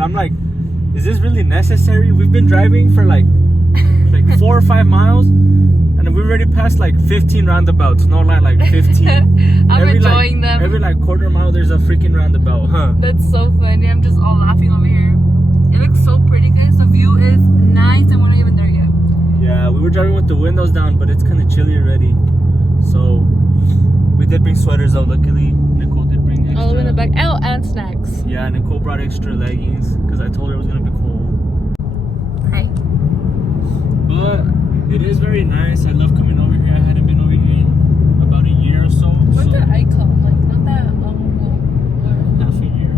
I'm like, is this really necessary? We've been driving for like 4 or 5 miles, and we've already passed like 15 roundabouts. No lie, like 15. I'm enjoying them. Every like quarter mile, there's a freaking roundabout, huh? That's so funny. I'm just all laughing over here. It looks so pretty, guys. The view is nice, and we're not even there yet. Yeah, we were driving with the windows down, but it's kind of chilly already. So we did bring sweaters though. Luckily, Nicole did bring extra. All in the back. Oh, and snacks. Yeah, Nicole brought extra leggings because I told her it was gonna be cold. Hi. But it is very nice. I love coming over here. I hadn't been over here in about a year or so. What's the icon? Like, not that long ago. Half a year.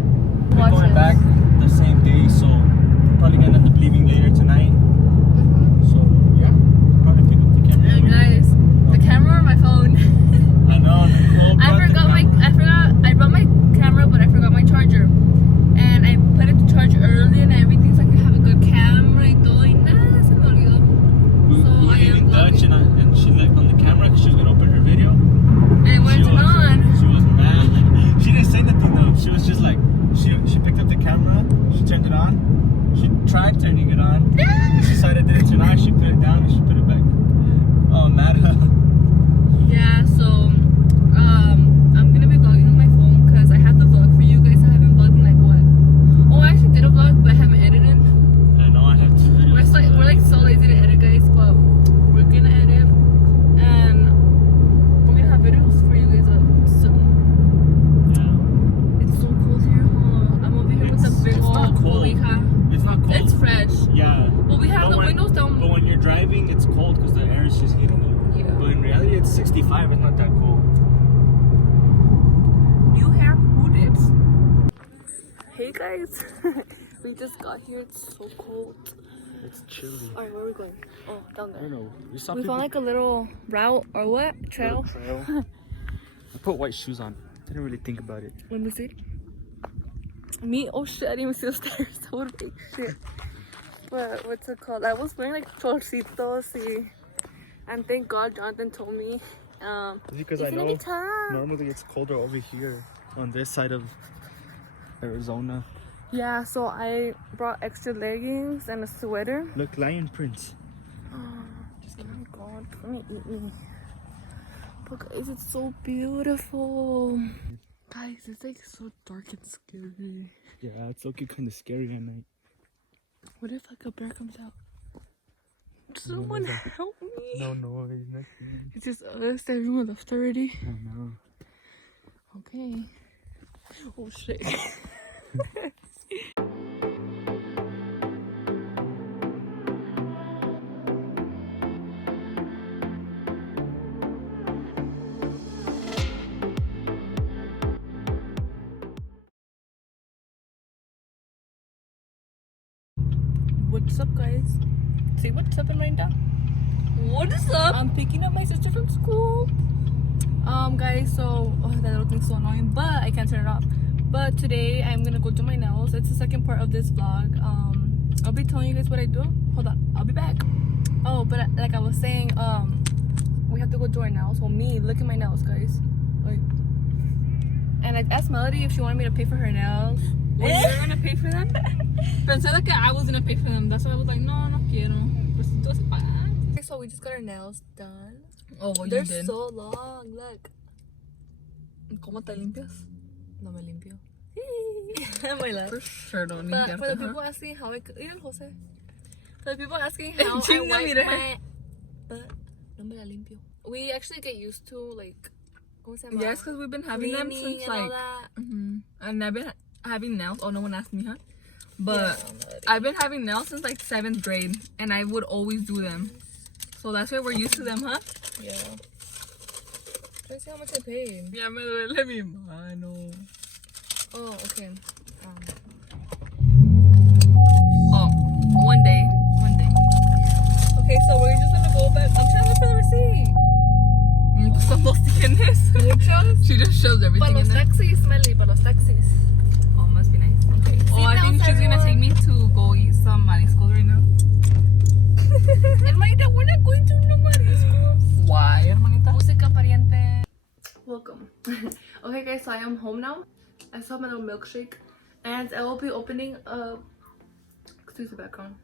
We're Watch going us. back the same day, so probably gonna end up leaving later tonight. So yeah, probably pick up the camera. And guys, the camera or my phone? I know. Nicole I brought my camera, but I forgot my charger. And I put it to charge early and everything, so I could have a good camera y todo y nada se me olvidó. We I ate am in Dutch, and she looked on the camera because she was gonna open her video. And when it's on, She was mad. She didn't say nothing though. She was just like, she picked up the camera, she turned it on, she tried turning it on, and she decided it didn't turn on. She put it down and she put it back. Oh, mad. yeah, so I'm gonna be vlogging on my phone because I have the vlog for you guys. I haven't vlogged in like what? Oh, I actually did a vlog, but I haven't edited. I know I have to. We're like so lazy to edit, guys, but we're gonna edit and we're gonna have videos for you guys soon. Yeah. It's so cold here, huh? I'm over here with a big It's not old cold. cobija. It's not cold. It's fresh. Yeah. Well, we have But the windows down. But when you're driving, it's cold because the air is just hitting you. Yeah. But in reality, it's 65. It's not that cold. New hair, who did? Hey guys, we just got here. It's so cold. It's chilly. Alright, where are we going? Oh, down I there. don't know. We saw We people. found like a little route or what? Trail. I put white shoes on. Didn't really think about it. Let me see. Me? Oh shit, I didn't even see the stairs. That would be shit. But what's it called? I was wearing like chorcitos and thank God Jonathan told me. Because it's I gonna know be tough. normally it's colder over here on this side of Arizona. Yeah, so I brought extra leggings and a sweater. Look, lion prints. Oh my God, come and eat me. But guys, it's so beautiful. Guys, it's like so dark and scary. Yeah, it's okay, kind of scary at night. What if like a bear comes out? Someone help me. No noise, nothing. It's just us. Everyone left already. I know. Okay. Oh shit. What's up, guys? Say what's up in right now. What is up? I'm picking up my sister from school. Guys, so that little thing's so annoying, but I can't turn it off. But today I'm gonna go do my nails. It's the second part of this vlog. I'll be telling you guys what I do. Hold on, I'll be back. Oh, but like I was saying, we have to go do our nails. Well, me, look at my nails, guys. Like, and I asked Melody if she wanted me to pay for her nails. Well, you're gonna pay for them? Pensé like I was gonna pay for them. That's why I was like, no quiero. Pues tú vas a pagar. So we just got our nails done. Oh, well, They're you did. so long. Look. ¿Cómo te limpias? No me limpio. My love. For sure don't But limpiarte, for the huh? people asking how I could, even Jose. For the people asking how I Chinga, wipe mira. my butt, no me la limpio. We actually get used to like, ¿cómo se llama? Yes, because we've been having them Cleaning since and all like, that. and I've been having nails. Oh, no one asked me, huh? But Yeah, I've been having nails since like 7th grade, and I would always do them. So that's why we're used to them, huh? yeah. Try to see how much I paid. Ya me duele mi mano. Oh, okay. Oh, one day. Okay, so we're just gonna go back. I'm trying to look for the receipt. Son dos tienes. Muchos. She just shows everything Para in los there. taxis, Melly, para los taxis. Oh, must be nice. Okay. Oh, I think she's gonna take me to go eat some mariscos right now. Hermanita, we're not going to no mariscos. Why, hermanita? Música pariente. Welcome. Okay, guys, so I am home now. I still have my little milkshake, and I will be opening up excuse the background,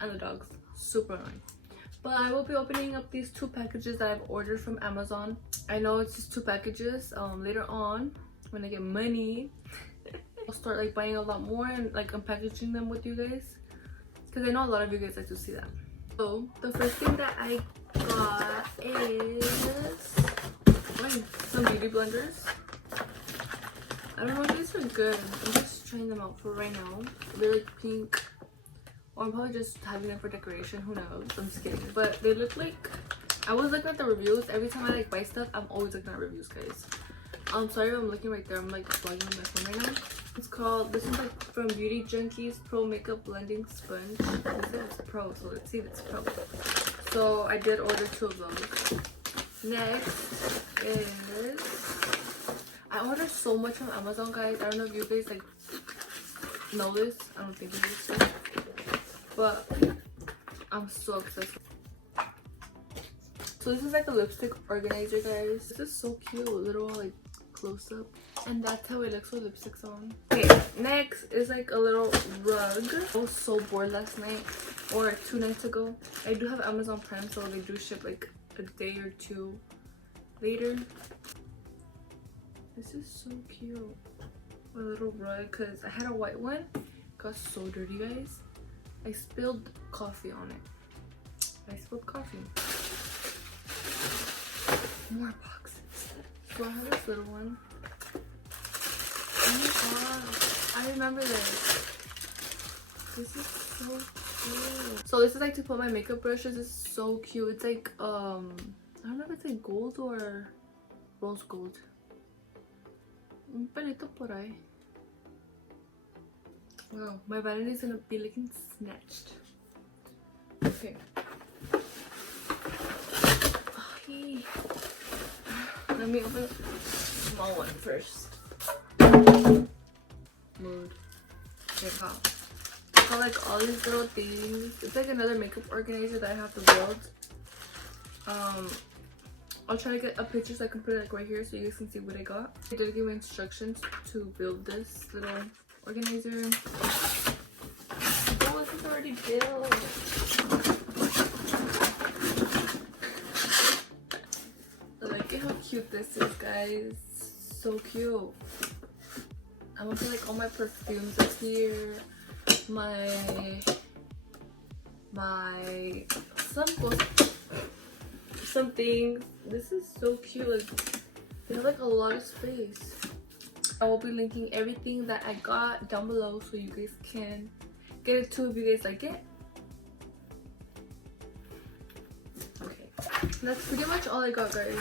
and the dogs. Super annoying. But I will be opening up these 2 packages that I've ordered from Amazon. I know it's just 2 packages. Later on, when I get money, I'll start like buying a lot more and like unpackaging them with you guys, because I know a lot of you guys like to see that. So the first thing that I got is some beauty blenders. I don't know if these are good. I'm just trying them out for right now. They're like pink. Or I'm probably just having them for decoration, who knows. I'm just kidding. But they look like, I was looking at the reviews. Every time I like buy stuff, I'm always looking at reviews, guys. I'm sorry if I'm looking right there. I'm like vlogging on my phone right now. It's called, this is like from Beauty Junkies Pro Makeup Blending Sponge. This is pro, so let's see if it's pro. So I did order 2 of those. Next is, I ordered so much from Amazon, guys. I don't know if you guys like know this. I don't think you do, but I'm so obsessed. So this is like a lipstick organizer, guys. This is so cute, little like close up, and that's how it looks with lipsticks on. Okay, next is like a little rug. I was so bored last night, or 2 nights ago. I do have Amazon Prime, so they do ship like a day or 2 later. This is so cute. A little rug, because I had a white one. It got so dirty, guys. I spilled coffee on it. I spilled coffee. More boxes. So I have this little one. Oh my god. I remember this. This is so cute. So this is like to put my makeup brushes. It's so cute. It's like I don't know if it's like gold or rose gold. Un pelito por ahí. Wow, my vanity is gonna be looking snatched. Okay. Okay. Let me open the small one first. Mood. Okay, how? I got like all these little things. It's like another makeup organizer that I have to build. I'll try to get a picture so I can put it like right here so you guys can see what I got. They did give me instructions to build this little organizer. Oh, this is already built. Look at how cute this is, guys. So cute. I'm gonna put like all my perfumes up here. Some things. This is so cute. Like, they have like a lot of space. I will be linking everything that I got down below so you guys can get it too if you guys like it. Okay, that's pretty much all I got, guys.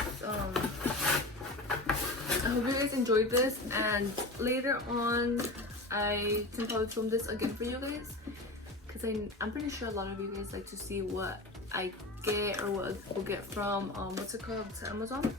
I hope you guys enjoyed this, and later on I can probably film this again for you guys, because I'm pretty sure a lot of you guys like to see what I get or what we'll get from what's it called, Amazon.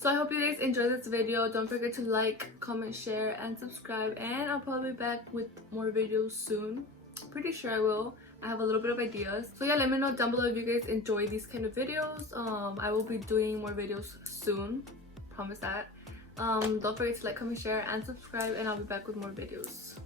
So I hope you guys enjoyed this video. Don't forget to like, comment, share, and subscribe, and I'll probably be back with more videos soon. Pretty sure I will. I have a little bit of ideas. So yeah, let me know down below if you guys enjoy these kind of videos. I will be doing more videos soon, promise that. Don't forget to like, comment, share, and subscribe, and I'll be back with more videos.